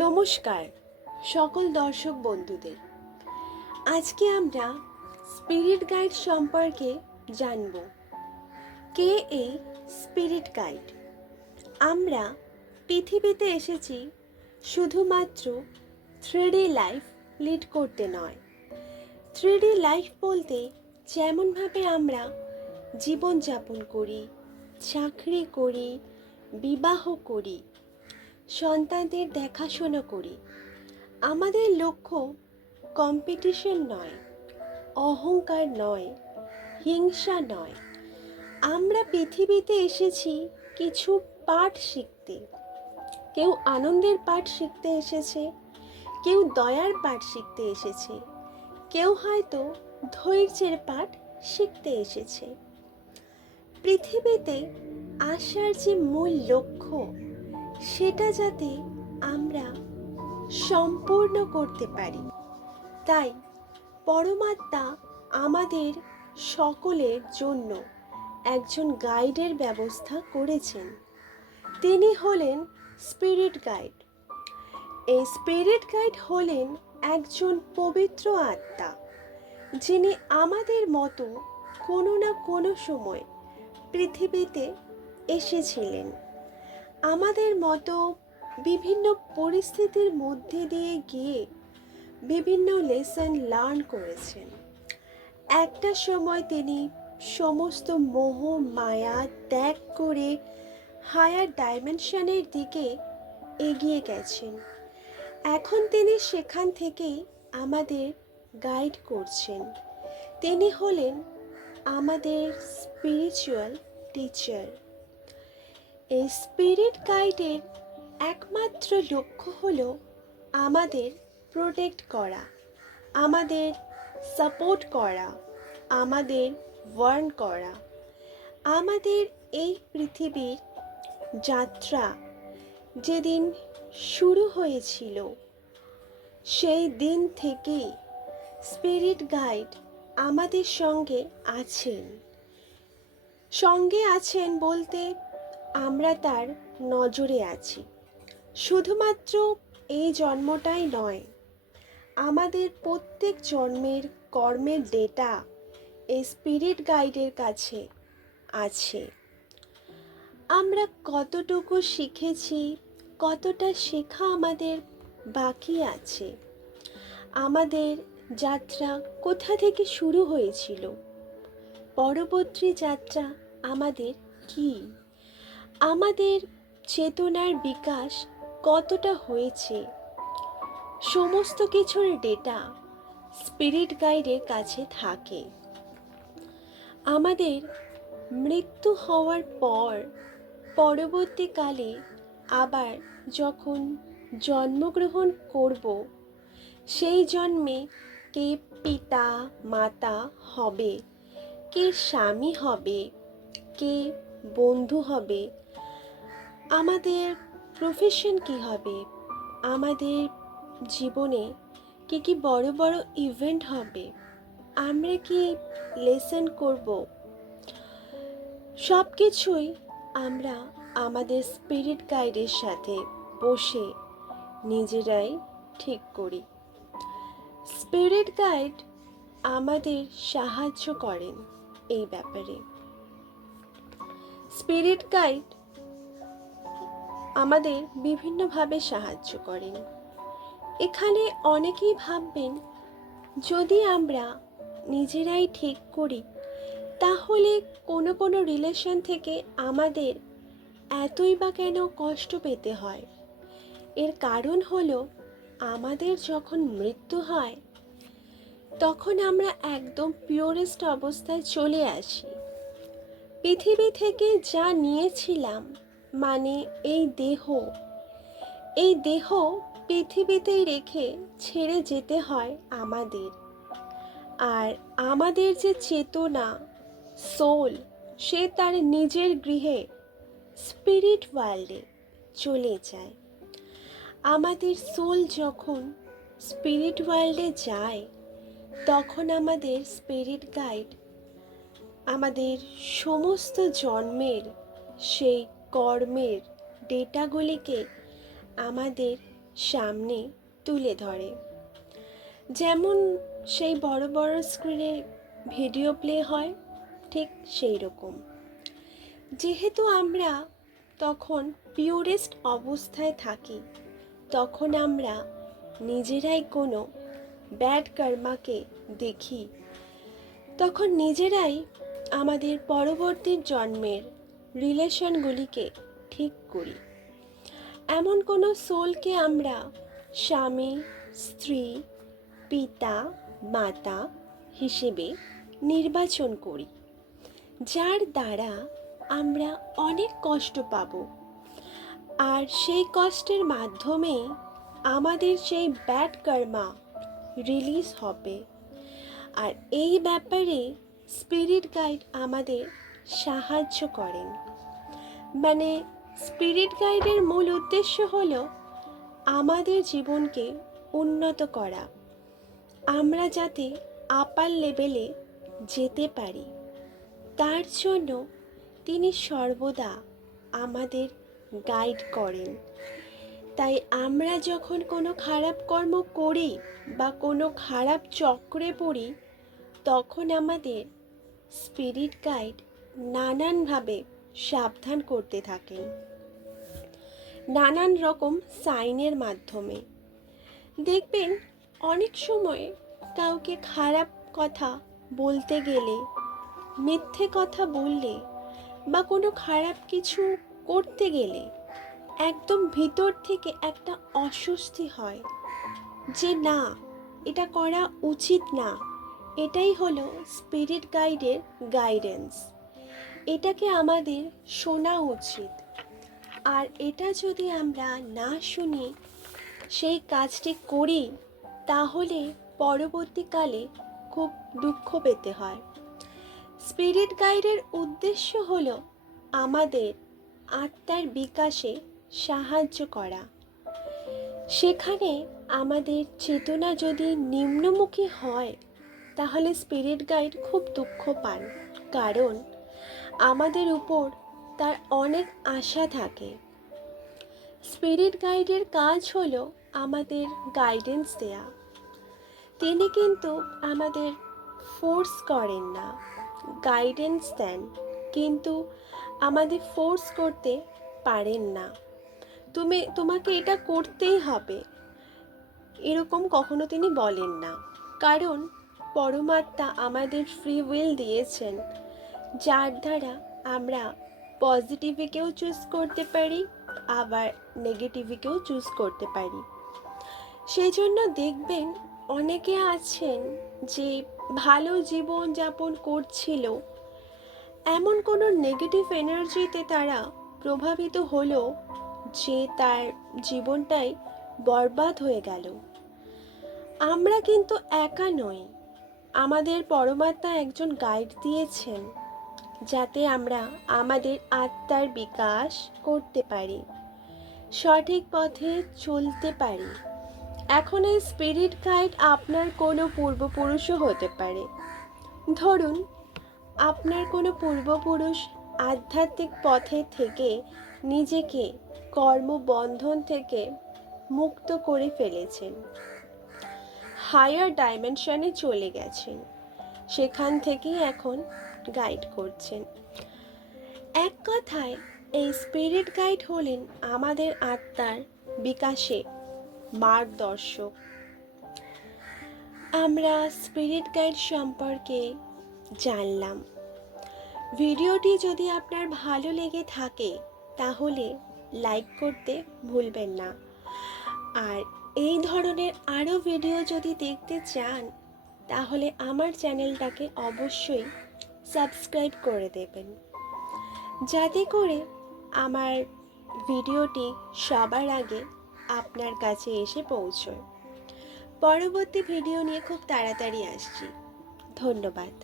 নমস্কার সকল দর্শক বন্ধুদের। আজকে আমরা স্পিরিট গাইড সম্পর্কে জানব। কে এই স্পিরিট গাইড? আমরা পৃথিবীতে এসেছি শুধুমাত্র 3D লাইফ লিড করতে নয়। 3D লাইফ বলতে যেমনভাবে আমরা জীবনযাপন করি, চাকরি করি, বিবাহ করি, সন্তানদের দেখাশোনা করি। আমাদের লক্ষ্য কম্পিটিশন নয়, অহংকার নয়, হিংসা নয়। আমরা পৃথিবীতে এসেছি কিছু পাঠ শিখতে। কেউ আনন্দের পাঠ শিখতে এসেছে, কেউ দয়ার পাঠ শিখতে এসেছে, কেউ হয়তো ধৈর্যের পাঠ শিখতে এসেছে। পৃথিবীতে আসার যে মূল লক্ষ্য, সেটা যাতে আমরা সম্পূর্ণ করতে পারি, তাই পরমাত্মা আমাদের সকলের জন্য একজন গাইডের ব্যবস্থা করেছেন। তিনি হলেন স্পিরিট গাইড। এই স্পিরিট গাইড হলেন একজন পবিত্র আত্মা, যিনি আমাদের মতো কোনো না কোনো সময় পৃথিবীতে এসেছিলেন। আমাদের মতো বিভিন্ন পরিস্থিতির মধ্যে দিয়ে গিয়ে বিভিন্ন লেসন লার্ন করেছেন। একটা সময় তিনি সমস্ত মোহ মায়া ত্যাগ করে হায়ার ডাইমেনশনের দিকে এগিয়ে গেছেন। এখন তিনি সেখান থেকেই আমাদের গাইড করছেন। তিনি হলেন আমাদের স্পিরিচুয়াল টিচার। এই স্পিরিট গাইডের একমাত্র লক্ষ্য হলো আমাদের প্রোটেক্ট করা, আমাদের সাপোর্ট করা, আমাদের ওয়ার্ন করা। আমাদের এই পৃথিবীর যাত্রা যেদিন শুরু হয়েছিল, সেই দিন থেকেই স্পিরিট গাইড আমাদের সঙ্গে আছেন। সঙ্গে আছেন বলতে আমরা তার নজরে আছি। শুধুমাত্র এই জন্মটাই নয়, আমাদের প্রত্যেক জন্মের কর্মের ডেটা এই স্পিরিট গাইডের কাছে আছে। আমরা কতটুকু শিখেছি, কতটা শেখা আমাদের বাকি আছে, আমাদের যাত্রা কোথা থেকে শুরু হয়েছিল, পরবর্তী যাত্রা আমাদের কি, আমাদের চেতনার বিকাশ কতটা হয়েছে, সমস্ত কিছুর ডেটা স্পিরিট গাইডের কাছে থাকে। আমাদের মৃত্যু হওয়ার পর পরবর্তীকালে আবার যখন জন্মগ্রহণ করব, সেই জন্মে কে পিতা মাতা হবে, কে স্বামী হবে, কে বন্ধু হবে, আমাদের প্রফেশন কি হবে, আমাদের জীবনে কি কি বড় বড় ইভেন্ট হবে, আমরা কি লেসন করব, সব কিছুই আমরা আমাদের স্পিরিট গাইডের সাথে বসে নিজেরাই ঠিক করি। স্পিরিট গাইড আমাদের সাহায্য করেন এই ব্যাপারে। স্পিরিট গাইড আমাদের বিভিন্নভাবে সাহায্য করেন। এখানে অনেকেই ভাববেন, যদি আমরা নিজেরাই ঠিক করি, তাহলে কোনো কোনো রিলেশন থেকে আমাদের এতই বা কেন কষ্ট পেতে হয়? এর কারণ হলো, আমাদের যখন মৃত্যু হয় তখন আমরা একদম পিওরেস্ট অবস্থায় চলে আসি। পৃথিবী থেকে যা নিয়েছিলাম, মানে এই দেহ পৃথিবীতেই রেখে ছেড়ে যেতে হয় আমাদের। আর আমাদের যে চেতনা, সোল, সে তার নিজের গৃহে স্পিরিট ওয়ার্ল্ডে চলে যায়। আমাদের সোল যখন স্পিরিট ওয়ার্ল্ডে যায়, তখন আমাদের স্পিরিট গাইড আমাদের সমস্ত জন্মের সেই কর্মের ডেটাগুলিকে আমাদের সামনে তুলে ধরে। যেমন সেই বড় বড় স্ক্রিনে ভিডিও প্লে হয়, ঠিক সেই রকম। যেহেতু আমরা তখন পিওরেস্ট অবস্থায় থাকি, তখন আমরা নিজেরাই কোনো ব্যাড কর্মাকে দেখি, তখন নিজেরাই আমাদের পরবর্তী জন্মের রিলেশনগুলিকে ঠিক করি। এমন কোনো সোলকে আমরা স্বামী, স্ত্রী, পিতা, মাতা হিসেবে নির্বাচন করি, যার দ্বারা আমরা অনেক কষ্ট পাব। আর সেই কষ্টের মাধ্যমে আমাদের সেই ব্যাড কর্মা রিলিজ হবে। আর এই ব্যাপারে স্পিরিট গাইড আমাদের সাহায্য করেন। মানে স্পিরিট গাইডের মূল উদ্দেশ্য হলো আমাদের জীবনকে উন্নত করা, আমরা যাতে আপার লেভেলে যেতে পারি, তার জন্য তিনি সর্বদা আমাদের গাইড করেন। তাই আমরা যখন কোনো খারাপ কর্ম করি বা কোনো খারাপ চক্রে পড়ি, তখন আমাদের স্পিরিট গাইড নানানভাবে সাবধান করতে থাকেন, নানান রকম সাইনের মাধ্যমে। দেখবেন অনেক সময় কাউকে খারাপ কথা বলতে গেলে, মিথ্যে কথা বললে বা কোনো খারাপ কিছু করতে গেলে একদম ভিতর থেকে একটা অস্বস্তি হয় যে না, এটা করা উচিত না। এটাই হলো স্পিরিট গাইডের গাইডেন্স, এটাকে আমাদের শোনা উচিত। আর এটা যদি আমরা না শুনি, সেই কাজটি করি, তাহলে পরবর্তীকালে খুব দুঃখ পেতে হয়। স্পিরিট গাইডের উদ্দেশ্য হলো আমাদের আত্মার বিকাশে সাহায্য করা। সেখানে আমাদের চেতনা যদি নিম্নমুখী হয়, তাহলে স্পিরিট গাইড খুব দুঃখ পান, কারণ আমাদের উপর তার অনেক আশা থাকে। স্পিরিট গাইডের কাজ হলো আমাদের গাইডেন্স দেয়া। তিনি কিন্তু আমাদের ফোর্স করেন না, গাইডেন্স দেন, কিন্তু আমাদের ফোর্স করতে পারেন না। তোমাকে এটা করতেই হবে, এরকম কখনো তিনি বলেন না। কারণ পরমাত্মা আমাদের ফ্রি উইল দিয়েছেন, যার দ্বারা আমরা পজিটিভকেও চুজ করতে পারি, আবার নেগেটিভকেও চুজ করতে পারি। সেই জন্য দেখবেন অনেকে আছেন যে ভালো জীবন যাপন করছিল, এমন কোনো নেগেটিভ এনার্জিতে তারা প্রভাবিত হলো যে তার জীবনটাই বরবাদ হয়ে গেল। আমরা কিন্তু একা নই, আমাদের পরমাত্মা একজন গাইড দিয়েছেন, যাতে আমরা আমাদের আত্মার বিকাশ করতে পারি, সঠিক পথে চলতে পারি। এখন এই স্পিরিট গাইড আপনার কোনো পূর্বপুরুষও হতে পারে। ধরুন আপনার কোনো পূর্বপুরুষ আধ্যাত্মিক পথে থেকে নিজেকে কর্মবন্ধন থেকে মুক্ত করে ফেলেছেন, হায়ার ডাইমেনশনে চলে গেছেন, সেখান থেকেই এখন গাইড করছেন। এক কথায় এই স্পিরিট গাইড হলেন আমাদের আত্মার বিকাশে মার্গদর্শক। আমরা স্পিরিট গাইড সম্পর্কে জানলাম। ভিডিওটি যদি আপনার ভালো লেগে থাকে তাহলে লাইক করতে ভুলবেন না। আর এই ধরনের আরও ভিডিও যদি দেখতে চান, তাহলে আমার চ্যানেলটাকে অবশ্যই সাবস্ক্রাইব করে দেবেন, যাতে করে আমার ভিডিওটি সবার আগে আপনার কাছে এসে পৌঁছয়। পরবর্তী ভিডিও নিয়ে খুব তাড়াতাড়ি আসছি। ধন্যবাদ।